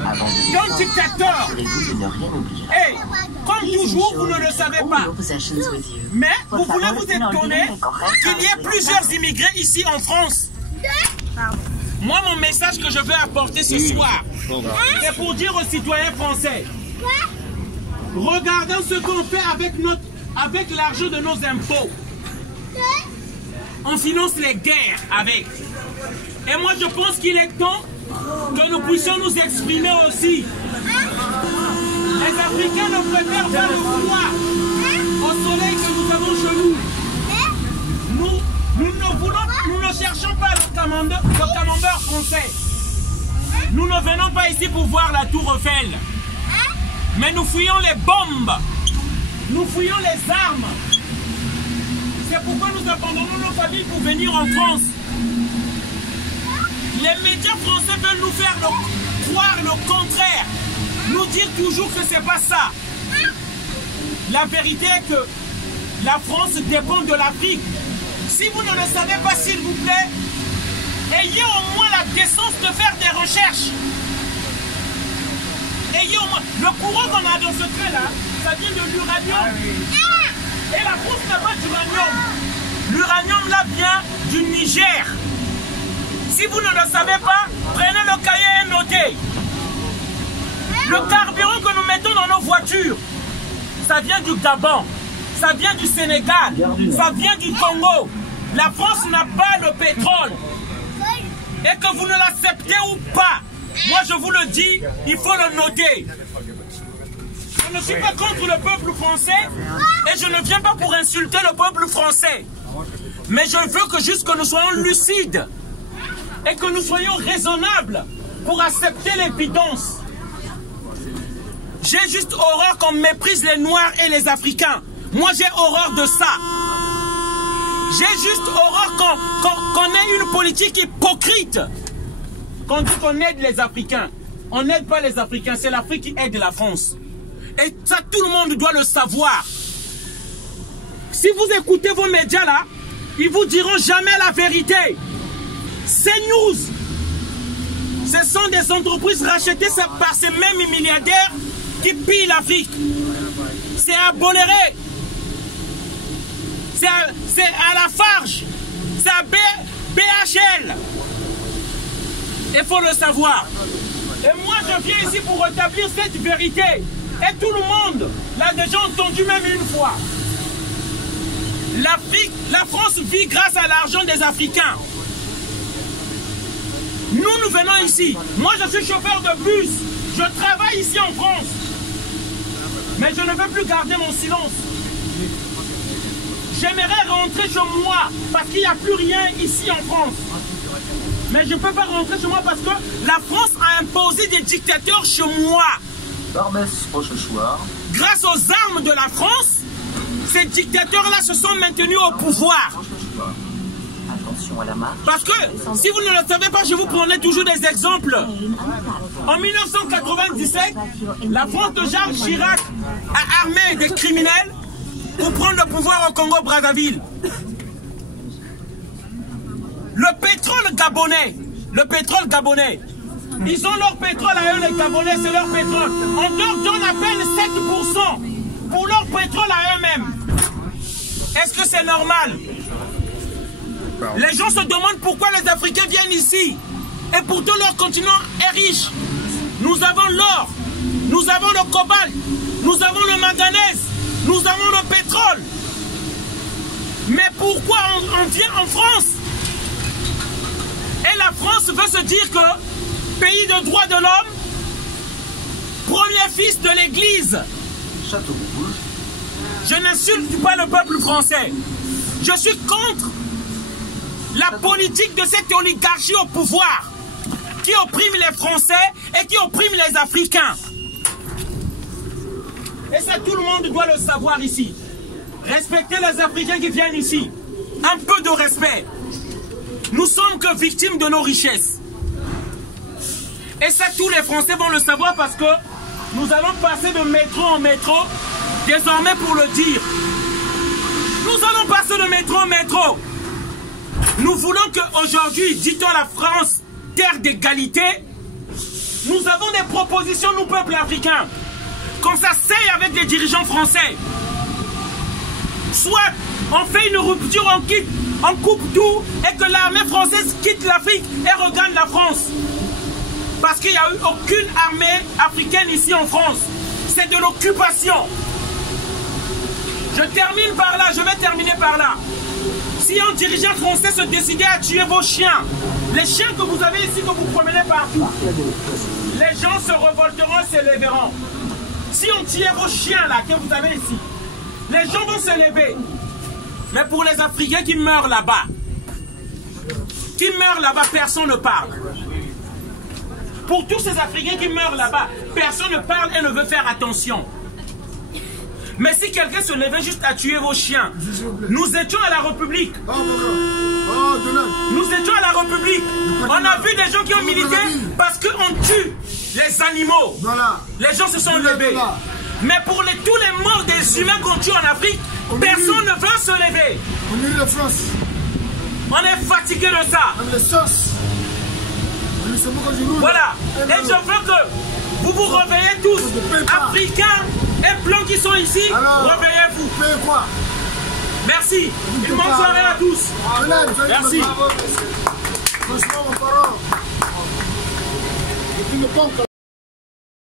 d'un dictateur. Et comme toujours, vous ne le savez pas. Mais vous voulez vous étonner qu'il y ait plusieurs immigrés ici en France. Moi, mon message que je veux apporter ce soir, c'est pour dire aux citoyens français, regardons ce qu'on fait avec l'argent de nos impôts. On finance les guerres avec. Et moi, je pense qu'il est temps que nous puissions nous exprimer aussi. Les Africains ne préfèrent pas le froid au soleil que nous avons chez nous. Nous ne cherchons pas le camembert français. Nous ne venons pas ici pour voir la tour Eiffel. Mais nous fouillons les bombes. Nous fouillons les armes. C'est pourquoi nous abandonnons nos familles pour venir en France. Les médias français veulent nous faire croire le contraire. Nous dire toujours que c'est pas ça. La vérité est que la France dépend de l'Afrique. Si vous ne le savez pas, s'il vous plaît, ayez au moins la décence de faire des recherches. Ayez au moins... Le courant qu'on a dans ce train-là, ça vient de l'uranium. Et la France n'a pas d'uranium. L'uranium là vient du Niger. Si vous ne le savez pas, prenez le cahier et notez. Le carburant que nous mettons dans nos voitures, ça vient du Gabon, ça vient du Sénégal, ça vient du Congo. La France n'a pas le pétrole. Et que vous ne l'acceptez ou pas, moi je vous le dis, il faut le noter. Je ne suis pas contre le peuple français et je ne viens pas pour insulter le peuple français. Mais je veux que juste que nous soyons lucides et que nous soyons raisonnables pour accepter l'évidence. J'ai juste horreur qu'on méprise les Noirs et les Africains. Moi j'ai horreur de ça. J'ai juste horreur qu'on ait une politique hypocrite. Qu'on dit qu'on aide les Africains. On n'aide pas les Africains, c'est l'Afrique qui aide la France. Et ça, tout le monde doit le savoir. Si vous écoutez vos médias là, ils vous diront jamais la vérité. CNews, ce sont des entreprises rachetées par ces mêmes milliardaires qui pillent l'Afrique. C'est à Bolloré, c'est à Lafarge, c'est à BHL. Il faut le savoir. Et moi je viens ici pour rétablir cette vérité. Et tout le monde l'a déjà entendu même une fois. La France vit grâce à l'argent des Africains. Nous venons ici. Moi je suis chauffeur de bus. Je travaille ici en France. Mais je ne veux plus garder mon silence. J'aimerais rentrer chez moi parce qu'il n'y a plus rien ici en France. Mais je ne peux pas rentrer chez moi parce que la France a imposé des dictateurs chez moi. Grâce aux armes de la France, ces dictateurs-là se sont maintenus au pouvoir. Parce que, si vous ne le savez pas, je vous prendrai toujours des exemples. En 1997, la France de Jacques Chirac a armé des criminels pour prendre le pouvoir au Congo-Brazzaville. Le pétrole gabonais, ils ont leur pétrole à eux, les Gabonais, c'est leur pétrole. On leur donne à peine 7% pour leur pétrole à eux-mêmes. Est-ce que c'est normal? Les gens se demandent pourquoi les Africains viennent ici. Et pourtant leur continent est riche. Nous avons l'or, nous avons le cobalt, nous avons le manganèse, nous avons le pétrole. Mais pourquoi on vient en France? Et la France veut se dire que pays de droits de l'homme, premier fils de l'église. Je n'insulte pas le peuple français. Je suis contre la politique de cette oligarchie au pouvoir qui opprime les Français et qui opprime les Africains. Et ça, tout le monde doit le savoir ici. Respectez les Africains qui viennent ici. Un peu de respect. Nous sommes que victimes de nos richesses. Et ça, tous les Français vont le savoir parce que nous allons passer de métro en métro, désormais pour le dire. Nous allons passer de métro en métro. Nous voulons qu'aujourd'hui, dit-on la France, terre d'égalité, nous avons des problèmes. proposition, nous, peuple africain, qu'on s'asseye avec des dirigeants français. Soit on fait une rupture, on coupe tout et que l'armée française quitte l'Afrique et regagne la France. Parce qu'il n'y a eu aucune armée africaine ici en France. C'est de l'occupation. Je termine par là, je vais terminer par là. Si un dirigeant français se décidait à tuer vos chiens, les chiens que vous avez ici, que vous promenez partout, les gens se révolteront, se lèveront. Si on tuait vos chiens là, que vous avez ici, les gens vont se lever. Mais pour les Africains qui meurent là-bas, personne ne parle. Pour tous ces Africains qui meurent là-bas, personne ne parle et ne veut faire attention. Mais si quelqu'un se levait juste à tuer vos chiens, nous étions à la République. Nous étions à la République. On a vu des gens qui ont milité parce qu'on tue les animaux. Les gens se sont levés. Mais pour tous les morts des humains qu'on tue en Afrique, personne ne veut se lever. On est fatigué de ça. Voilà. Et je veux que vous vous réveillez tous. Africains et blancs qui sont ici, réveillez-vous. Merci. Une bonne soirée à tous. Merci.